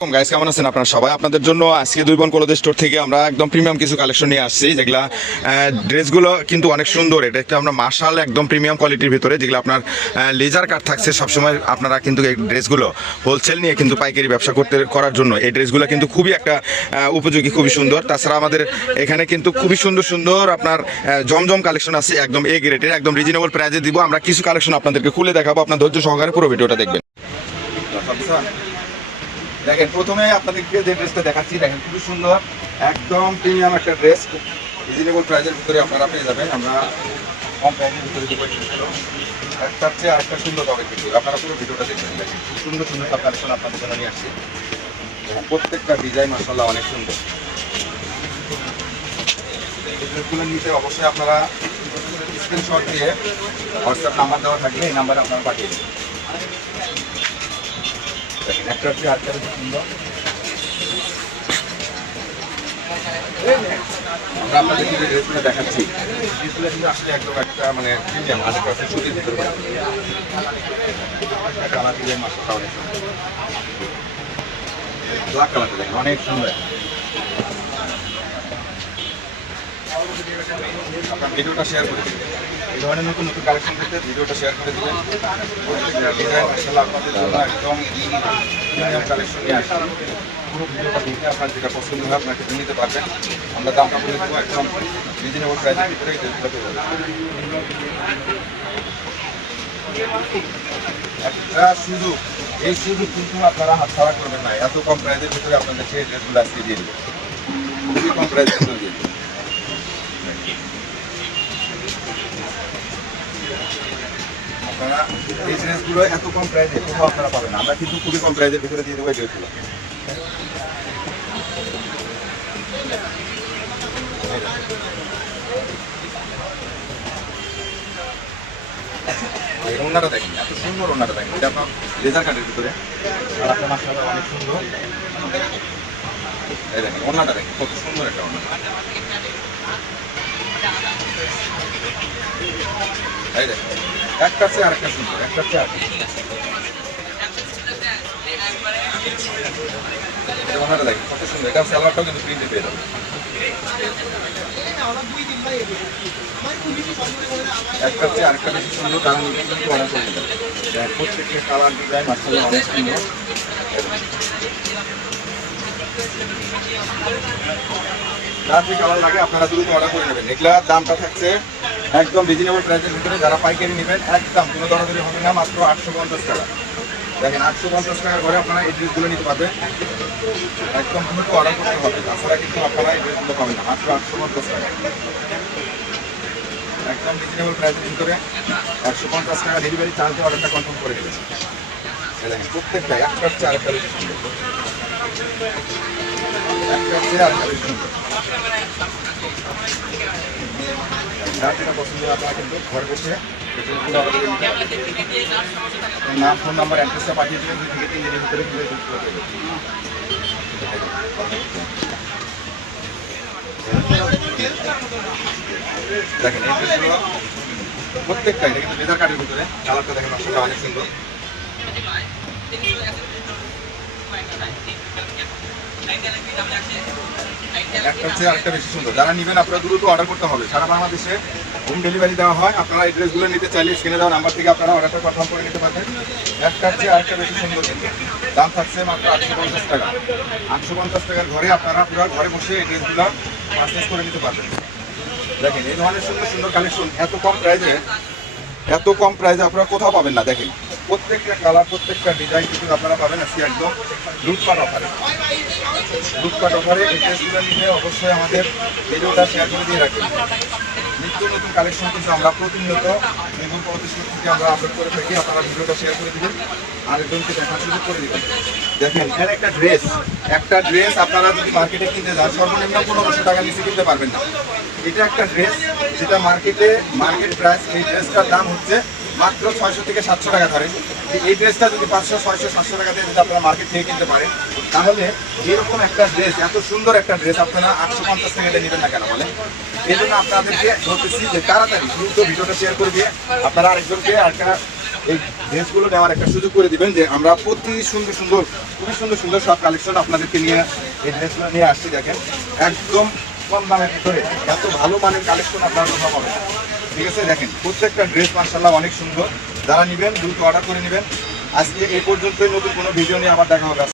Guys, কেমন আছেন আপনারা সবাই? আপনাদের জন্য আজকে দুই বোন কলদের স্টোর থেকে আমরা একদম প্রিমিয়াম কিছু কালেকশন নিয়ে আসছি, যেগুলা ড্রেসগুলো কিন্তু অনেক সুন্দর। এটা একটা আমরা মার্শাল একদম প্রিমিয়াম কোয়ালিটির ভিতরে, যেগুলো আপনার লেজার কাট থাকছে সবসময়। আপনারা কিন্তু এই ড্রেসগুলো হোলসেল নিয়ে কিন্তু পাইকারি ব্যবসা করার জন্য এই ড্রেসগুলো কিন্তু খুবই একটা উপযোগী, খুবই সুন্দর। তাছাড়া আমাদের এখানে কিন্তু খুবই সুন্দর সুন্দর আপনার জমজম কালেকশন আছে, একদম এ গ্রেডের, একদম রিজনেবল প্রাইসে দিব। আমরা কিছু কালেকশন আপনাদেরকে খুলে দেখাবো, আপনার ধৈর্য সহকারে পুরো ভিডিওটা দেখবেন। দেখেন, প্রথমে আপনাদেরকে যে ড্রেসটা দেখাচ্ছি, দেখেন খুবই সুন্দর, একদম প্রিমিয়াম একটা ড্রেস, রিজনেবল প্রাইসের ভিতরে আপনারা পেয়ে যাবেন। আমরা কম প্রাইসের ভিতরে দেবো, একটার চেয়ে আরেকটা সুন্দর হবে কিন্তু। আপনারা পুরো ভিডিওটা দেখবেন। দেখেন খুব সুন্দর সুন্দর সব কালেকশন আপনাদের জন্য নিয়ে আসছি। প্রত্যেকটা ডিজাইন মাশাআল্লাহ অনেক সুন্দর। এই ড্রেসগুলো নিতে অবশ্যই আপনারা স্ক্রিনশট দিয়ে হোয়াটসঅ্যাপ নাম্বার দেওয়া থাকলে এই নাম্বারে আপনারা পাঠিয়ে দেবেন। একটার চেয়ে আরেকটা বেশি সুন্দর। আমরা আপনাদেরকে যে ড্রেসগুলো দেখাচ্ছি, ড্রেসগুলো কিন্তু আসলে একদম একটা মানে প্রিমিয়াম 100% সুতির ভিতরে কালার ডিজাইন মাসাটা অনেক সুন্দর। ব্ল্যাক কালারটা দেখেন অনেক সুন্দর। আপনার ভিডিওটা শেয়ার করে দেবেন, এই ধরনের নতুন নতুন কালেকশন করতে ভিডিওটা শেয়ার করে দেবেন। ডিজাইন মাশাআল্লাহ আপনাদের জন্য একদম প্রিমিয়াম কালেকশন নিয়ে আসছি। পুরো ভিডিওটা দেখে আপনার যেটা পছন্দ হয় আপনাকে নিতে পারবেন। আমরা দামটা বলে দেবো একদম রিজনেবল প্রাইসের ভিতরে এই ড্রেসগুলো পেয়ে যাবেন। একটা সুযোগ, এই সুযোগ কিন্তু আপনারা হাতছাড়া করবেন না। এত কম প্রাইসের ভিতরে আপনাদেরকে এই ড্রেসগুলো আজকে দিয়ে দেবো, খুবই কম প্রাইসের ভিতরে দিয়ে দেবো। আপনারা এই ড্রেসগুলো এত কম প্রাইসে কোথাও আপনারা পাবেন না। আমরা কিন্তু খুবই কম প্রাইসের ভিতরে দিয়ে দেবো এই ড্রেসগুলো। ওনাটা দেখেন, এত সুন্দর ওনাটা দেখেন, এটা আপনার লেজার কাটের ভিতরে, আর আপনার মাশাআল্লাহ অনেক সুন্দর। এই দেখেন ওনাটা দেখেন, কত সুন্দর একটা ওনা। এই দেখেন একটার চেয়ে আরেকটা সুন্দর, একটার চেয়ে আরেকটা। ওনাটা দেখেন কত সুন্দর, এটা সালোয়ারটাও কিন্তু প্রিন্টে পেয়ে যাবে। একটার চেয়ে আরেকটা বেশি সুন্দর, কারণ কিন্তু অনেক সুন্দর। প্রত্যেকটা কালার ডিজাইন মাশাআল্লাহ অনেক সুন্দর। যার যে কালার লাগে আপনারা দ্রুত অর্ডার করে নেবেন। এগুলার দামটা থাকছে একদম রিজনেবল প্রাইসের ভিতরে। যারা পাইকারি নেবেন একদম কোনো দরাদরি হবে না, মাত্র 850 টাকা। দেখেন 850 টাকার ঘরে আপনারা এই ড্রেসগুলো নিতে পারবেন। একদম দ্রুত অর্ডার করতে হবে, তাছাড়া কিন্তু আপনারা এই ড্রেসগুলো পাবেন না। মাত্র 850 টাকা, একদম রিজনেবল প্রাইসের ভিতরে। 150 টাকা ডেলিভারি চার্জ দিয়ে অর্ডারটা কনফার্ম করে দেবেন। দেখেন প্রত্যেকটা একটার চেয়ে আরেকটা বেশি সুন্দর, একটার চেয়ে আরেকটা বেশি সুন্দর। যার যেটা পছন্দ হয় আপনারা কিন্তু ঘরে বসে নাম, ফোন নাম্বার, অ্যাড্রেসটা পাঠিয়ে দেবেন। 2 থেকে 3 দিনের ভিতরে কিন্তু দেখেন এই ড্রেসগুলো প্রত্যেকটাই কিন্তু লেজার কাটের ভিতরে। কালারটা দেখেন নকশাটা অনেক সুন্দর। একটার চেয়ে আরেকটা বেশি সুন্দর। যারা নেবেন আপনারা দ্রুত অর্ডার করতে হবে। সারা বাংলাদেশে হোম ডেলিভারি দেওয়া হয়। আপনারা এই ড্রেসগুলো নিতে চাইলে স্ক্রিনে দেওয়া নাম্বার থেকে আপনারা অর্ডারটা কনফার্ম করে নিতে পারবেন। একটার চেয়ে আরেকটা বেশি সুন্দর, কিন্তু দাম থাকছে মাত্র 850 টাকা। 850 টাকার ঘরে আপনারা পুরো ঘরে বসে এই ড্রেসগুলো পারচেস করে নিতে পারবেন। দেখেন এই ধরনের সুন্দর সুন্দর কালেকশন এত কম প্রাইসে, এত কম প্রাইসে আপনারা কোথাও পাবেন না। দেখেন প্রত্যেকটা কালার, প্রত্যেকটা ডিজাইন কিন্তু আপনারা পাবেন আজকে একদম লুটপাট অফারে। লুটপাট অফারে এই ড্রেসগুলো নিলে অবশ্যই আমাদের ভিডিওটা শেয়ার করে দিয়ে রাখবেন। নিত্য নতুন কালেকশন কিন্তু আমরা প্রতিনিয়ত নির্ভর প্রতিষ্ঠান থেকে আমরা আপলোড করে থাকি। আপনারা ভিডিওটা শেয়ার করে দেবেন, আরেকজনকে দেখার সুযোগ করে দেবেন। দেখেন এর একটা ড্রেস আপনারা যদি মার্কেটে কিনতে যান সর্বনিম্ন 1500 টাকা নিচে কিনতে পারবেন না। এটা একটা ড্রেস যেটা মার্কেট প্রাইস, এই ড্রেসটার দাম হচ্ছে মাত্র 600 থেকে 700 টাকা ধরে। এই ড্রেসটা যদি 500, 600, 700 টাকা দিয়ে যদি আপনারা মার্কেট থেকে কিনতে পারেন, তাহলে এরকম একটা ড্রেস, এত সুন্দর একটা ড্রেস আপনারা 850 টাকা দিয়ে নেবেন না কেন বলেন? এই জন্য আপনাদেরকে বলতেছি যে তাড়াতাড়ি দ্রুত ভিডিওটা শেয়ার করে দিয়ে আপনারা আরেকজনকে এই ড্রেসগুলো নেওয়ার একটা সুযোগ করে দিবেন, যে আমরা প্রতি সুন্দর সুন্দর খুবই সুন্দর সুন্দর সব কালেকশন আপনাদেরকে নিয়ে এই ড্রেসগুলো নিয়ে আসছি। দেখেন একদম কম দামের ভিতরে এত ভালো মানের কালেকশন আপনারা কোথাও পাবেন না। ঠিক আছে, দেখেন প্রত্যেকটা ড্রেস মাশাআল্লাহ অনেক সুন্দর। যারা নেবেন দ্রুত অর্ডার করে নেবেন। আজকে এই পর্যন্তই, নতুন কোনো ভিডিও নিয়ে আবার দেখা হবে।